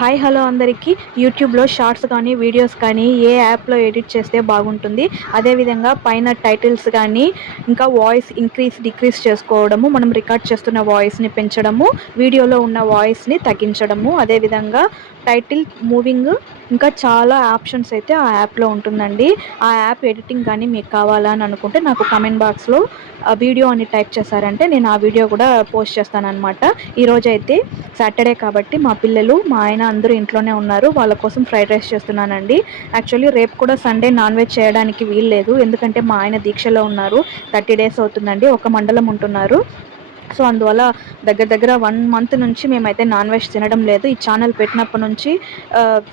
Hi hello అందరికీ. యూట్యూబ్లో shorts కానీ వీడియోస్ కానీ ఏ యాప్లో ఎడిట్ చేస్తే బాగుంటుంది, అదేవిధంగా పైన టైటిల్స్ కానీ ఇంకా వాయిస్ డిక్రీస్ చేసుకోవడము, మనం రికార్డ్ చేస్తున్న వాయిస్ని పెంచడము, వీడియోలో ఉన్న వాయిస్ని తగ్గించడము, అదేవిధంగా టైటిల్ మూవింగ్ ఇంకా చాలా ఆప్షన్స్ అయితే ఆ యాప్లో ఉంటుందండి. ఆ యాప్ ఎడిటింగ్ కానీ మీకు కావాలని అనుకుంటే నాకు కమెంట్ బాక్స్లో వీడియో అని టైప్ చేశారంటే నేను ఆ వీడియో కూడా పోస్ట్ చేస్తానన్నమాట. ఈరోజైతే సాటర్డే కాబట్టి మా పిల్లలు మా ఆయన అందరూ ఇంట్లోనే ఉన్నారు. వాళ్ళ కోసం ఫ్రైడ్ రైస్ చేస్తున్నానండి. యాక్చువల్లీ రేపు కూడా సండే నాన్ వెజ్ చేయడానికి వీల్లేదు, ఎందుకంటే మా ఆయన దీక్షలో ఉన్నారు. 30 days అవుతుందండి, ఒక మండలం ఉంటున్నారు. సో అందువల్ల దగ్గర 1 month నుంచి మేమైతే నాన్ వెజ్ తినడం లేదు. ఈ ఛానల్ పెట్టినప్పటి నుంచి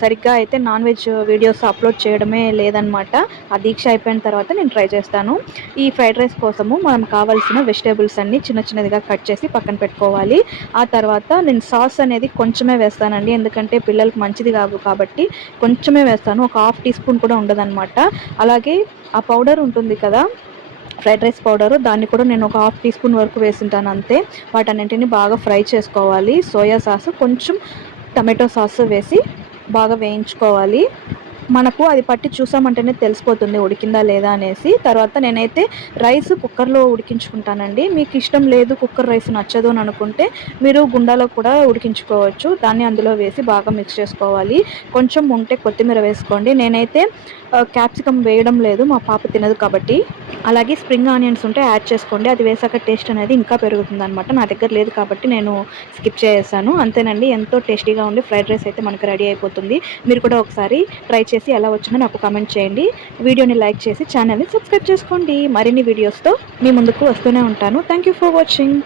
సరిగ్గా అయితే నాన్ వెజ్ వీడియోస్ అప్లోడ్ చేయడమే లేదనమాట. ఆ దీక్ష అయిపోయిన తర్వాత నేను ట్రై చేస్తాను. ఈ ఫ్రైడ్ రైస్ కోసము మనం కావాల్సిన వెజిటేబుల్స్ అన్నీ చిన్నదిగా కట్ చేసి పక్కన పెట్టుకోవాలి. ఆ తర్వాత నేను సాస్ అనేది కొంచెమే వేస్తానండి, ఎందుకంటే పిల్లలకి మంచిది కాదు కాబట్టి కొంచెమే వేస్తాను. ఒక 1/2 teaspoon కూడా ఉండదన్నమాట. అలాగే ఆ పౌడర్ ఉంటుంది కదా, ఫ్రైడ్ రైస్ పౌడరు, దాన్ని కూడా నేను ఒక 1/2 teaspoon వరకు వేసింటాను అంతే. వాటన్నింటిని బాగా ఫ్రై చేసుకోవాలి. సోయా సాసు, కొంచెం టమాటో సాసు వేసి బాగా వేయించుకోవాలి. మనకు అది పట్టి చూసామంటేనే తెలిసిపోతుంది ఉడికిందా లేదా అనేసి. తర్వాత నేనైతే రైస్ కుక్కర్లో ఉడికించుకుంటానండి. మీకు ఇష్టం లేదు, కుక్కర్ రైస్ నచ్చదు అని అనుకుంటే మీరు గుండాలో కూడా ఉడికించుకోవచ్చు. దాన్ని అందులో వేసి బాగా మిక్స్ చేసుకోవాలి. కొంచెం ఉంటే కొత్తిమీర వేసుకోండి. నేనైతే క్యాప్సికమ్ వేయడం లేదు, మా పాప తినదు కాబట్టి. అలాగే స్ప్రింగ్ ఆనియన్స్ ఉంటే యాడ్ చేసుకోండి, అది వేసాక టేస్ట్ అనేది ఇంకా పెరుగుతుంది అనమాట. నా దగ్గర లేదు కాబట్టి నేను స్కిప్ చేసేసాను. అంతేనండి, ఎంతో టేస్టీగా ఉండి ఫ్రైడ్ రైస్ అయితే మనకు రెడీ అయిపోతుంది. మీరు కూడా ఒకసారి ట్రై చేసి ఎలా వచ్చిందో నాకు కామెంట్ చేయండి. వీడియోని లైక్ చేసి ఛానల్ని సబ్స్క్రైబ్ చేసుకోండి. మరిన్ని వీడియోస్తో మీ ముందుకు వస్తూనే ఉంటాను. Thank you for watching.